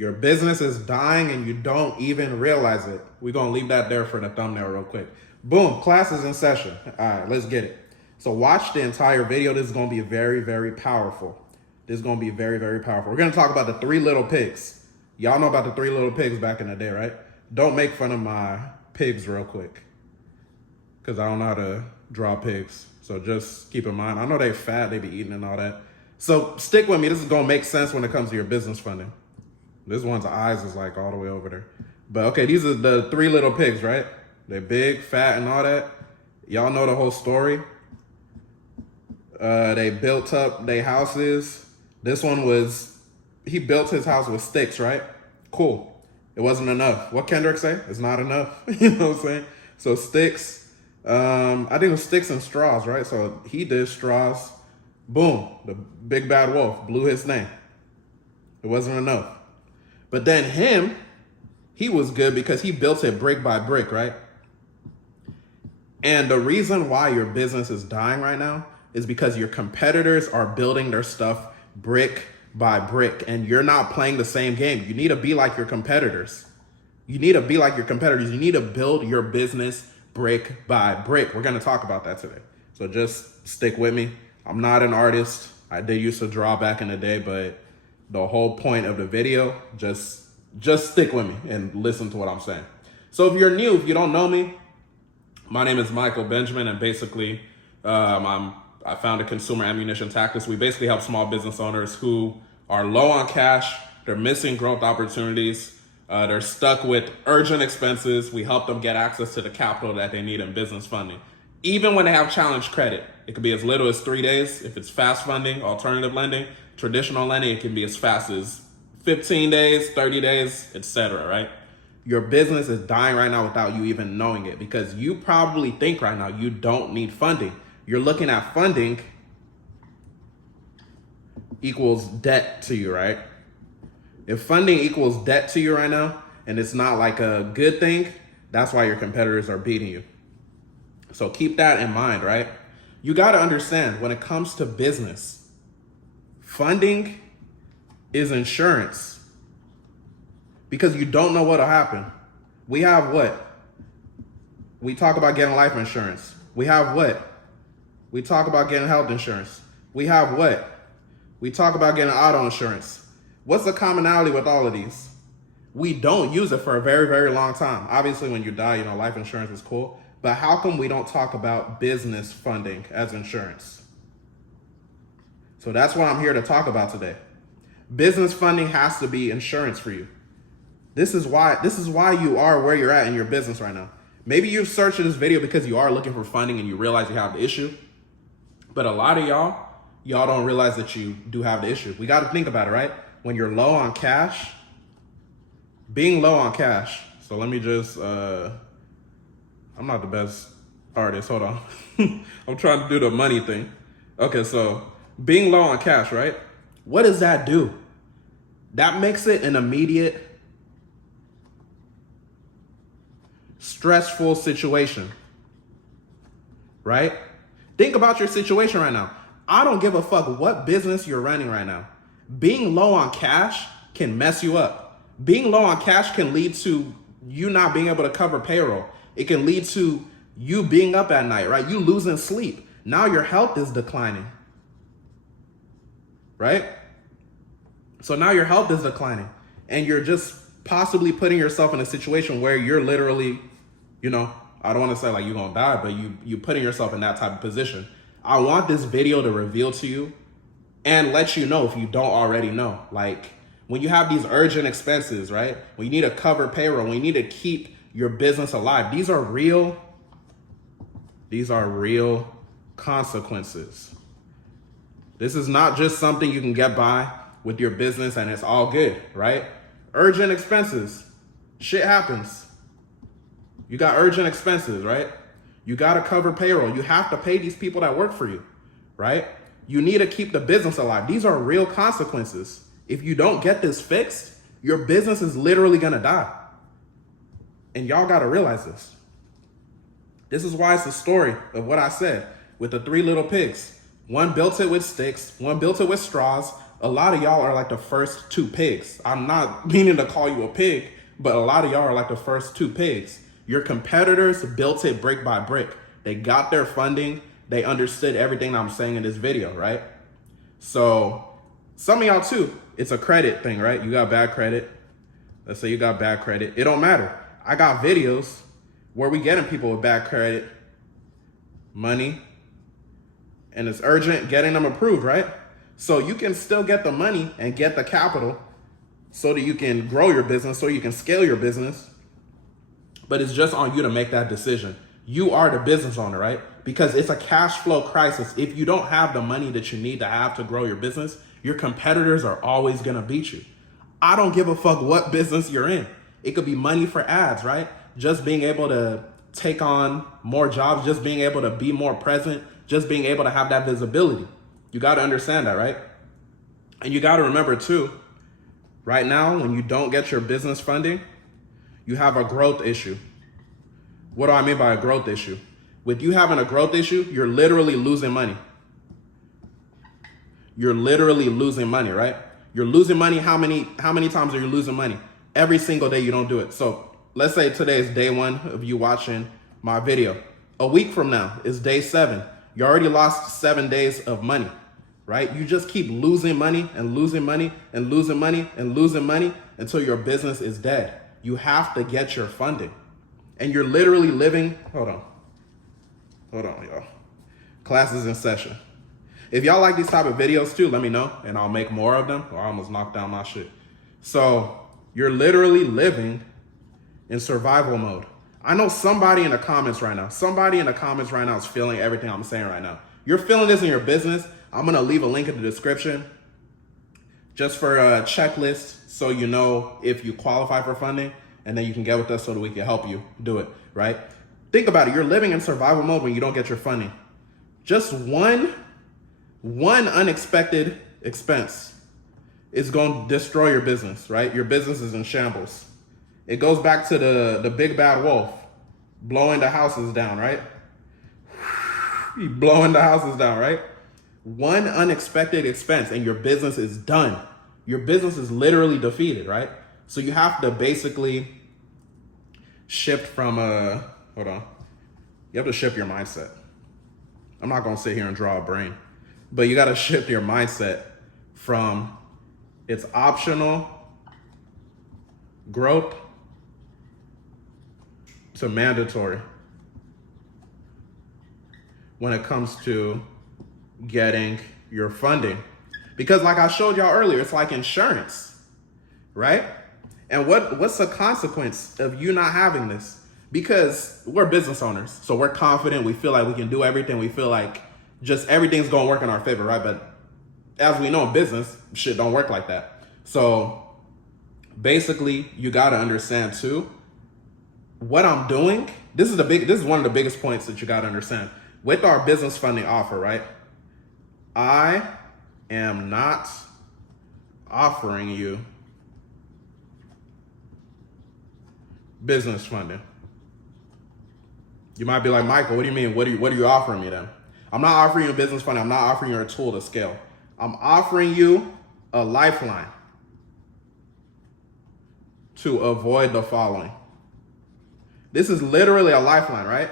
Your business is dying and you don't even realize it. We're going to leave that there for the thumbnail real quick. Boom, class is in session. All right, let's get it. So watch the entire video. This is going to be very, very powerful. This is going to be very, very powerful. We're going to talk about the 3 little pigs. Y'all know about the 3 little pigs back in the day, right? Don't make fun of my pigs real quick, because I don't know how to draw pigs. So just keep in mind, I know they fat, they be eating and all that. So stick with me. This is going to make sense when it comes to your business funding. This one's eyes is like all the way over there. But okay, these are the 3 little pigs, right? They're big, fat, and all that. Y'all know the whole story. They built up their houses. This one was, he built his house with sticks, right? Cool. It wasn't enough. What Kendrick say? It's not enough. You know what I'm saying? So sticks, I think it was sticks and straws, right? So he did straws. Boom. The big bad wolf blew his name. It wasn't enough. But then he was good because he built it brick by brick, right? And the reason why your business is dying right now is because your competitors are building their stuff brick by brick, and you're not playing the same game. You need to be like your competitors. You need to be like your competitors. You need to build your business brick by brick. We're going to talk about that today. So just stick with me. I'm not an artist. I did used to draw back in the day, but the whole point of the video, just stick with me and listen to what I'm saying. So if you're new, if you don't know me, my name is Michael Benjamin, and basically I founded Consumer Ammunition Tactics. We basically help small business owners who are low on cash, they're missing growth opportunities, they're stuck with urgent expenses. We help them get access to the capital that they need in business funding. Even when they have challenged credit, it could be as little as 3 days. If it's fast funding, alternative lending, traditional lending, it can be as fast as 15 days, 30 days, etc., right? Your business is dying right now without you even knowing it, because you probably think right now you don't need funding. You're looking at funding equals debt to you, right? If funding equals debt to you right now, and it's not like a good thing, that's why your competitors are beating you. So keep that in mind, right? You got to understand, when it comes to business, funding is insurance, because you don't know what'll happen. We have what? We talk about getting life insurance. We have what? We talk about getting health insurance. We have what? We talk about getting auto insurance. What's the commonality with all of these? We don't use it for a very, very long time. Obviously, when you die, life insurance is cool. But how come we don't talk about business funding as insurance? So that's what I'm here to talk about today. Business funding has to be insurance for you. This is why you are where you're at in your business right now. Maybe you've searched this video because you are looking for funding and you realize you have the issue. But a lot of y'all don't realize that you do have the issue. We got to think about it, right? When you're low on cash, being low on cash. So let me just, I'm not the best artist. Hold on. I'm trying to do the money thing. Okay, so being low on cash, right? What does that do? That makes it an immediate stressful situation, right? Think about your situation right now. I don't give a fuck what business you're running right now. Being low on cash can mess you up. Being low on cash can lead to you not being able to cover payroll. It can lead to you being up at night, right? You losing sleep. Now your health is declining, right? So now your health is declining, and you're just possibly putting yourself in a situation where you're literally, I don't want to say like you're going to die, but you putting yourself in that type of position. I want this video to reveal to you and let you know, if you don't already know, like when you have these urgent expenses, right? When you need to cover payroll, when you need to keep your business alive, these are real consequences. This is not just something you can get by with your business and it's all good, right? Urgent expenses, shit happens. You got urgent expenses, right? You got to cover payroll. You have to pay these people that work for you, right? You need to keep the business alive. These are real consequences. If you don't get this fixed, your business is literally going to die. And y'all got to realize this. This is why it's the story of what I said with the 3 little pigs. One built it with sticks, one built it with straws, a lot of y'all are like the first two pigs. I'm not meaning to call you a pig, but a lot of y'all are like the first two pigs. Your competitors built it brick by brick. They got their funding. They understood everything I'm saying in this video, right? So some of y'all too, it's a credit thing, right? You got bad credit. Let's say you got bad credit. It don't matter. I got videos where we getting people with bad credit money, and it's urgent getting them approved, right? So you can still get the money and get the capital so that you can grow your business, so you can scale your business. But it's just on you to make that decision. You are the business owner, right? Because it's a cash flow crisis. If you don't have the money that you need to have to grow your business, your competitors are always gonna beat you. I don't give a fuck what business you're in. It could be money for ads, right? Just being able to take on more jobs, just being able to be more present, just being able to have that visibility. You got to understand that, right? And you got to remember too, right now, when you don't get your business funding, you have a growth issue. What do I mean by a growth issue? With you having a growth issue, you're literally losing money. You're literally losing money, right? You're losing money. How many times are you losing money? Every single day you don't do it. So let's say today is day 1 of you watching my video. A week from now is day 7. You already lost 7 days of money, right? You just keep losing money and losing money and losing money and losing money until your business is dead. You have to get your funding. And you're literally living, hold on, y'all. Class is in session. If y'all like these type of videos too, let me know and I'll make more of them. Or I almost knocked down my shit. So you're literally living in survival mode. I know somebody in the comments right now is feeling everything I'm saying right now. You're feeling this in your business. I'm gonna leave a link in the description just for a checklist so you know if you qualify for funding, and then you can get with us so that we can help you do it, right? Think about it. You're living in survival mode when you don't get your funding. Just one unexpected expense is going to destroy your business, right? Your business is in shambles. It goes back to the big bad wolf blowing the houses down, right? Blowing the houses down, right? One unexpected expense and your business is done. Your business is literally defeated, right? So you have to basically shift from hold on. You have to shift your mindset. I'm not gonna sit here and draw a brain, but you gotta shift your mindset from it's optional growth to mandatory when it comes to getting your funding. Because like I showed y'all earlier, it's like insurance, right? And what's the consequence of you not having this? Because we're business owners, so we're confident, we feel like we can do everything, we feel like just everything's gonna work in our favor, right? But as we know in business, shit don't work like that. So basically, you gotta understand too, what I'm doing, this is one of the biggest points that you gotta understand. With our business funding offer, right? I am not offering you business funding. You might be like, Michael, what do you mean? What are you offering me then? I'm not offering you business funding. I'm not offering you a tool to scale. I'm offering you a lifeline to avoid the following. This is literally a lifeline, right?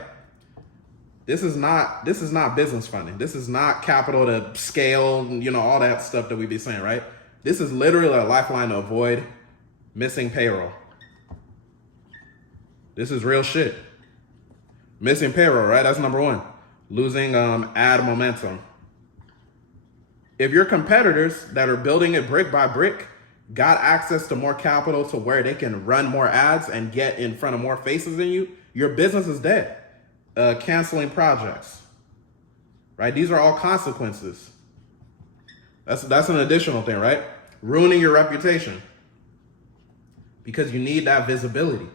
This is not business funding. This is not capital to scale, all that stuff that we be saying, right? This is literally a lifeline to avoid missing payroll. This is real shit. Missing payroll, right? That's number 1. Losing ad momentum. If your competitors that are building it brick by brick got access to more capital to where they can run more ads and get in front of more faces than you, your business is dead. Canceling projects, right? These are all consequences. That's an additional thing, right? Ruining your reputation because you need that visibility.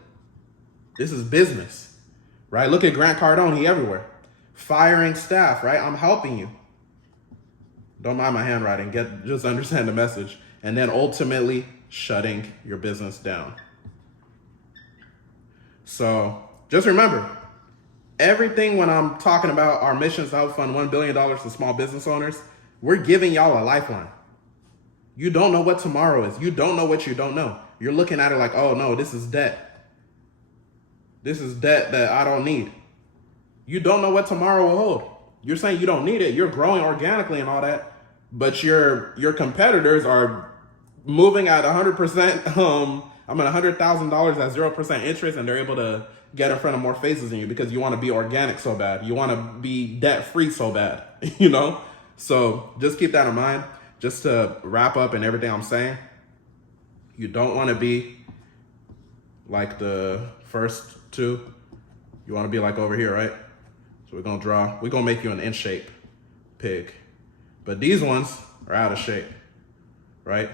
This is business, right? Look at Grant Cardone, he everywhere. Firing staff, right? I'm helping you. Don't mind my handwriting, just understand the message. And then ultimately shutting your business down. So just remember, everything when I'm talking about our mission to help fund $1 billion to small business owners, we're giving y'all a lifeline. You don't know what tomorrow is. You don't know what you don't know. You're looking at it like, oh no, this is debt. This is debt that I don't need. You don't know what tomorrow will hold. You're saying you don't need it. You're growing organically and all that, but your competitors are moving at 100%. $100,000 at 0% interest, and they're able to get in front of more faces than you because you want to be organic so bad. You want to be debt free so bad, you know? So just keep that in mind. Just to wrap up and everything I'm saying, you don't want to be like the first two. You want to be like over here, right? So we're going to make you an in shape pig. But these ones are out of shape, right?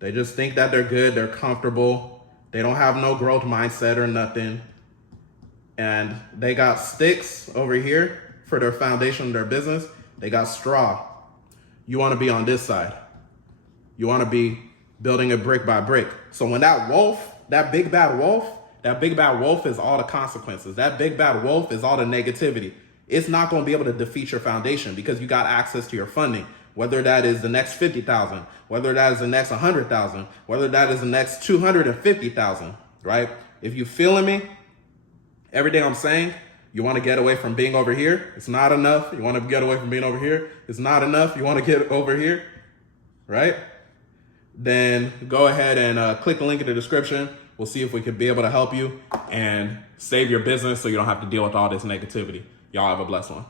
They just think that they're good, they're comfortable, they don't have no growth mindset or nothing. And they got sticks over here for their foundation of their business. They got straw. You want to be on this side. You want to be building it brick by brick. So when that wolf, that big bad wolf is all the consequences. That big bad wolf is all the negativity. It's not going to be able to defeat your foundation because you got access to your funding. Whether that is the next 50,000, whether that is the next 100,000, whether that is the next 250,000, right? If you feeling me, everything I'm saying, you want to get away from being over here. It's not enough. You want to get away from being over here. It's not enough. You want to get over here, right? Then go ahead and click the link in the description. We'll see if we could be able to help you and save your business so you don't have to deal with all this negativity. Y'all have a blessed one.